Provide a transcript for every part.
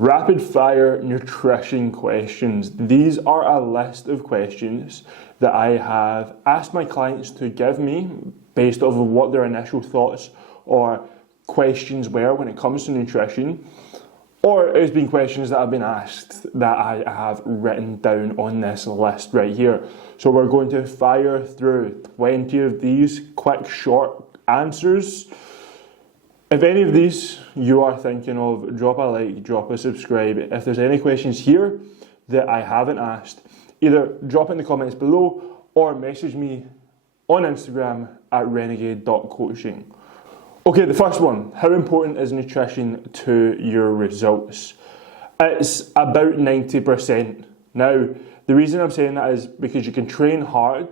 Rapid fire nutrition questions. These are a list of questions that I have asked my clients to give me based off of what their initial thoughts or questions were when it comes to nutrition, or it's been questions that I've been asked that I have written down on this list right here. So we're going to fire through 20 of these quick, short answers. If any of these you are thinking of, drop a like, drop a subscribe. If there's any questions here that I haven't asked, either drop in the comments below or message me on Instagram at renegade.coaching. Okay, the first one, how important is nutrition to your results? It's about 90%. Now, the reason I'm saying that is because you can train hard,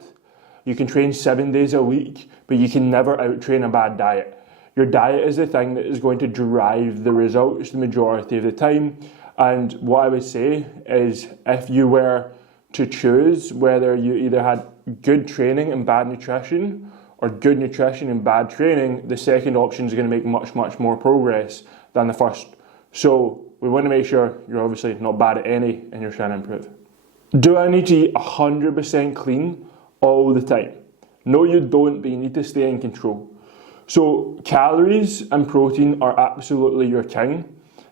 you can train 7 days a week, but you can never out-train a bad diet. Your diet is the thing that is going to drive the results the majority of the time. And what I would say is if you were to choose whether you either had good training and bad nutrition or good nutrition and bad training, the second option is going to make much, much more progress than the first. So we want to make sure you're obviously not bad at any and you're trying to improve. Do I need to eat 100% clean all the time? No, you don't, but you need to stay in control. So calories and protein are absolutely your king.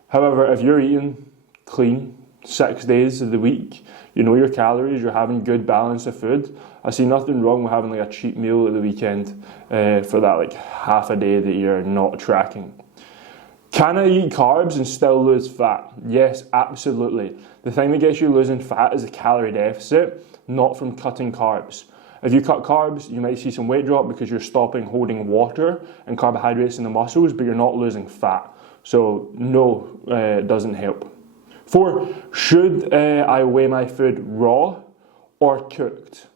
However, if you're eating clean 6 days of the week, you know your calories, you're having good balance of food, I see nothing wrong with having like a cheat meal at the weekend for that like half a day that you're not tracking. Can I eat carbs and still lose fat? Yes, absolutely. The thing that gets you losing fat is a calorie deficit, not from cutting carbs. If you cut carbs, you might see some weight drop because you're stopping holding water and carbohydrates in the muscles, but you're not losing fat. So no, it doesn't help. 4, should I weigh my food raw or cooked?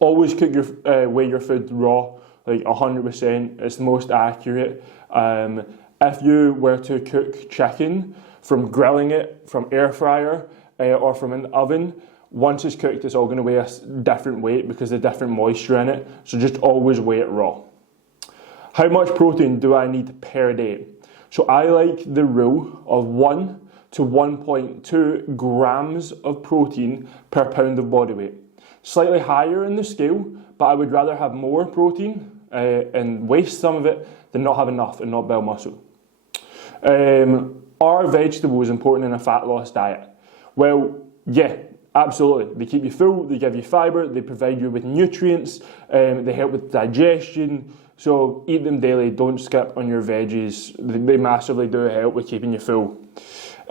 Always cook weigh your food raw, like 100%. It's the most accurate. If you were to cook chicken, from grilling it, from air fryer, or from an oven, once it's cooked, it's all going to weigh a different weight because there's different moisture in it. So just always weigh it raw. How much protein do I need per day? So I like the rule of 1 to 1.2 grams of protein per pound of body weight. Slightly higher in the scale, but I would rather have more protein and waste some of it than not have enough and not build muscle. Are vegetables important in a fat loss diet? Well, yeah. Absolutely. They keep you full, they give you fibre, they provide you with nutrients, they help with digestion. So eat them daily, don't skip on your veggies. They massively do help with keeping you full.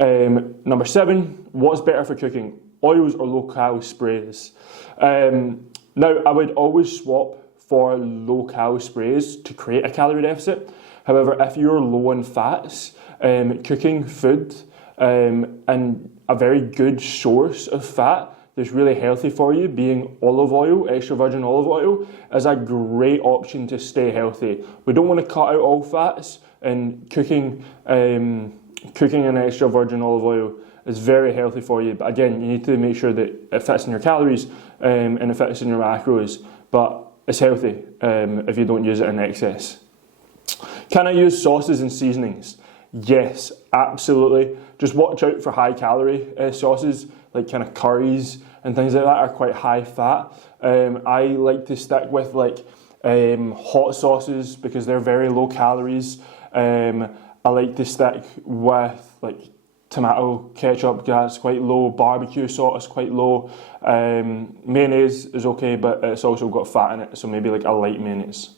Number 7, what's better for cooking? Oils or low-cal sprays? Now, I would always swap for low-cal sprays to create a calorie deficit. However, if you're low on fats, cooking food and a very good source of fat that's really healthy for you, being olive oil, extra virgin olive oil, is a great option to stay healthy. We don't want to cut out all fats, and cooking in extra virgin olive oil is very healthy for you. But again, you need to make sure that it fits in your calories and it fits in your macros, but it's healthy if you don't use it in excess. Can I use sauces and seasonings? Yes, absolutely. Just watch out for high calorie sauces, like kind of curries and things like that are quite high fat. I like to stick with like hot sauces because they're very low calories. I like to stick with like tomato ketchup, that's quite low. Barbecue sauce, quite low. Mayonnaise is okay, but it's also got fat in it, so maybe like a light mayonnaise.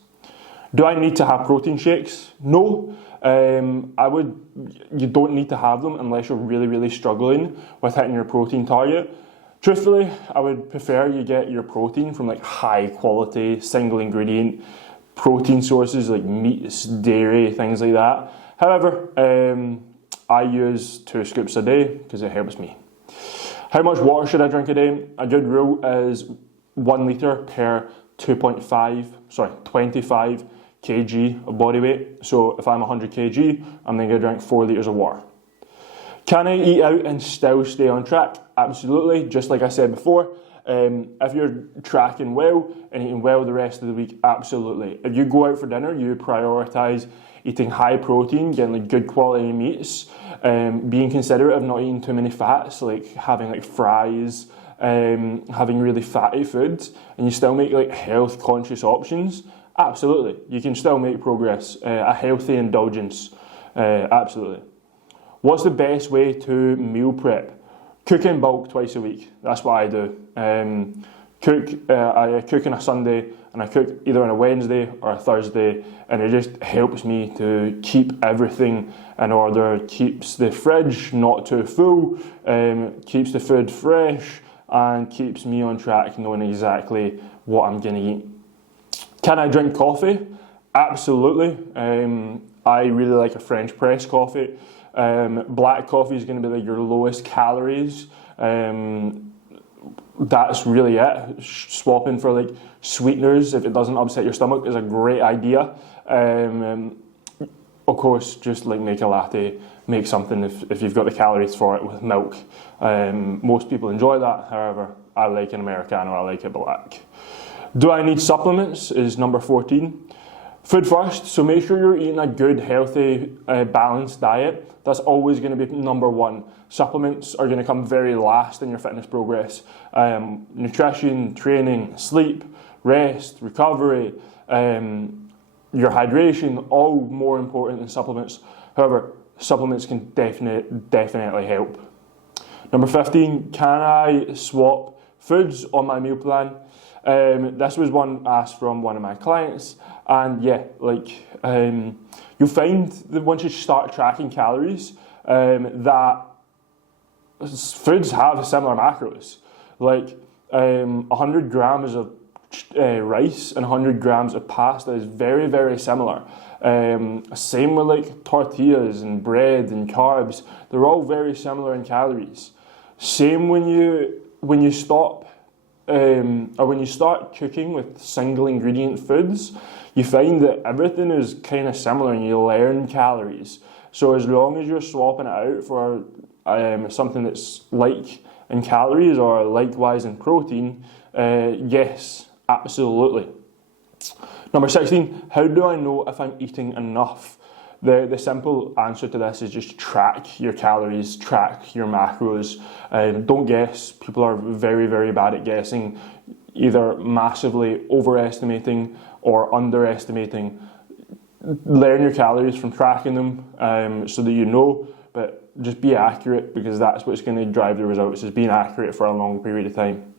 Do I need to have protein shakes? No. You don't need to have them unless you're really, really struggling with hitting your protein target. Truthfully, I would prefer you get your protein from like high quality, single ingredient protein sources like meats, dairy, things like that. However, I use 2 scoops a day because it helps me. How much water should I drink a day? A good rule is 1 litre per 25 kg of body weight. So if I'm 100 kg, I'm then going to drink 4 litres of water. Can I eat out and still stay on track? Absolutely. Just like I said before, if you're tracking well and eating well the rest of the week, absolutely. If you go out for dinner, you prioritise eating high protein, getting like good quality meats, being considerate of not eating too many fats, like having like fries, having really fatty foods, and you still make like health conscious options, absolutely, you can still make progress. A healthy indulgence, absolutely. What's the best way to meal prep? Cook in bulk twice a week. That's what I do. I cook on a Sunday and I cook either on a Wednesday or a Thursday, and it just helps me to keep everything in order, keeps the fridge not too full, keeps the food fresh, and keeps me on track knowing exactly what I'm going to eat. Can I drink coffee? Absolutely. I really like a French press coffee. Black coffee is going to be like your lowest calories. That's really it. Swapping for like sweeteners, if it doesn't upset your stomach, is a great idea. Of course, just like make a latte, make something if you've got the calories for it with milk. Most people enjoy that. However, I like an Americano, I like it black. Do I need supplements is number 14. Food first, so make sure you're eating a good, healthy, balanced diet. That's always going to be number one. Supplements are going to come very last in your fitness progress. Nutrition, training, sleep, rest, recovery, your hydration, all more important than supplements. However, supplements can definitely help. Number 15, can I swap foods on my meal plan? This was one asked from one of my clients, and yeah, like you'll find that once you start tracking calories, that foods have similar macros. Like 100 grams of rice and 100 grams of pasta is very, very similar. Same with like tortillas and bread and carbs; they're all very similar in calories. Same when you stop. Or when you start cooking with single ingredient foods, you find that everything is kind of similar and you learn calories. So as long as you're swapping it out for something that's like in calories or likewise in protein, yes, absolutely. Number 16, how do I know if I'm eating enough? The simple answer to this is just track your calories, track your macros. Don't guess. People are very, very bad at guessing, either massively overestimating or underestimating. Learn your calories from tracking them so that you know, but just be accurate, because that's what's going to drive the results, is being accurate for a long period of time.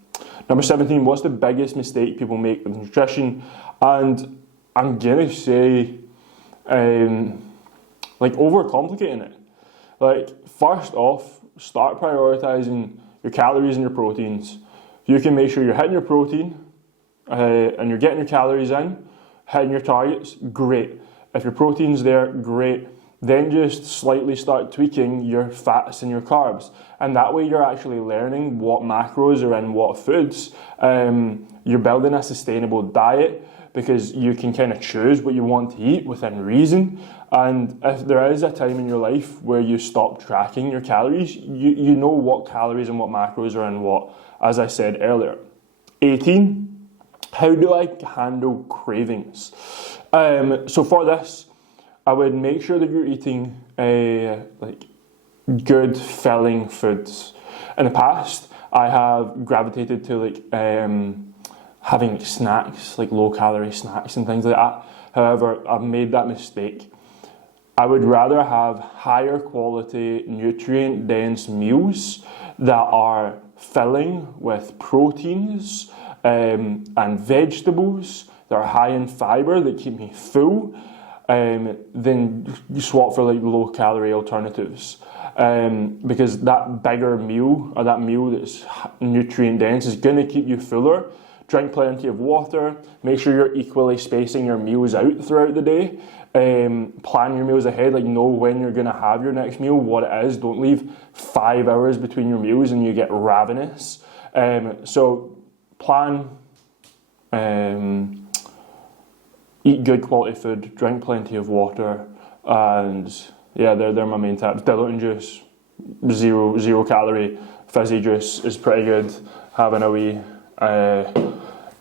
Number 17, what's the biggest mistake people make with nutrition? And I'm going to say, like overcomplicating it. Like, first off, start prioritizing your calories and your proteins. If you can make sure you're hitting your protein and you're getting your calories in, hitting your targets, great. If your protein's there, great. Then just slightly start tweaking your fats and your carbs. And that way you're actually learning what macros are in what foods. You're building a sustainable diet, because you can kind of choose what you want to eat within reason. And if there is a time in your life where you stop tracking your calories, you know what calories and what macros are in what, as I said earlier. 18, how do I handle cravings? So for this, I would make sure that you're eating like good filling foods. In the past, I have gravitated to like having like snacks, like low-calorie snacks and things like that. However, I've made that mistake. I would rather have higher quality, nutrient-dense meals that are filling with proteins and vegetables that are high in fibre that keep me full, then you swap for like low-calorie alternatives. Because that bigger meal, or that meal that's nutrient-dense, is going to keep you fuller. Drink plenty of water. Make sure you're equally spacing your meals out throughout the day. Plan your meals ahead, like know when you're going to have your next meal, what it is. Don't leave 5 hours between your meals and you get ravenous. So plan, eat good quality food, drink plenty of water, and yeah, they're my main tips. Diluting juice, zero calorie. Fizzy juice is pretty good. Having a wee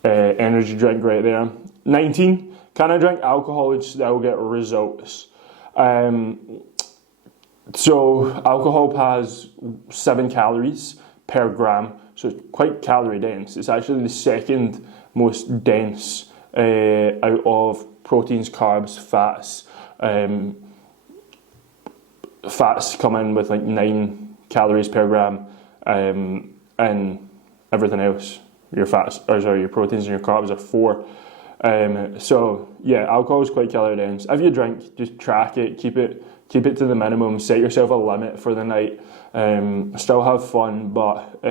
energy drink right there. 19, can I drink alcohol and still get results? So alcohol has 7 calories per gram, so it's quite calorie dense. It's actually the second most dense out of proteins, carbs, fats. Fats come in with like 9 calories per gram, and everything else, your proteins and your carbs are 4. So yeah, alcohol is quite calorie dense. If you drink, just track it, keep it to the minimum, set yourself a limit for the night. Still have fun, but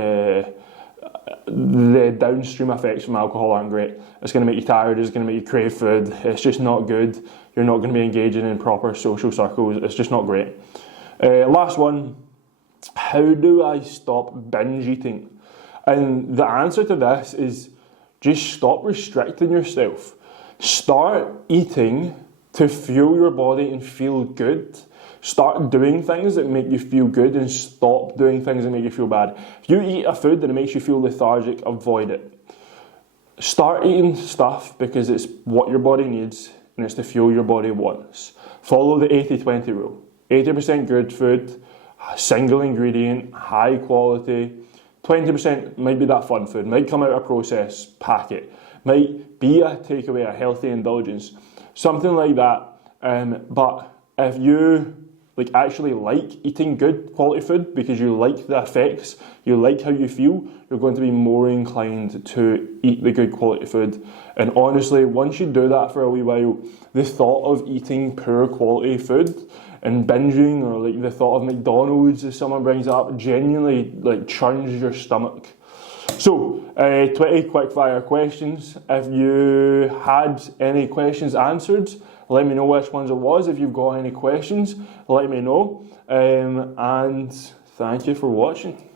the downstream effects from alcohol aren't great. It's going to make you tired, it's going to make you crave food, it's just not good. You're not going to be engaging in proper social circles, it's just not great. Last one, how do I stop binge eating? And the answer to this is just stop restricting yourself. Start eating to fuel your body and feel good. Start doing things that make you feel good and stop doing things that make you feel bad. If you eat a food that makes you feel lethargic, avoid it. Start eating stuff because it's what your body needs and it's to fuel your body wants. Follow the 80-20 rule. 80% good food, single ingredient, high quality. 20% might be that fun food, might come out of process, pack it. Might be a takeaway, a healthy indulgence, something like that. But if you actually like eating good quality food because you like the effects, you like how you feel, you're going to be more inclined to eat the good quality food. And honestly, once you do that for a wee while, the thought of eating poor quality food and binging, or like the thought of McDonald's, if someone brings it up, genuinely churns your stomach. So, 20 quickfire questions. If you had any questions answered, let me know which ones it was. If you've got any questions, let me know. And thank you for watching.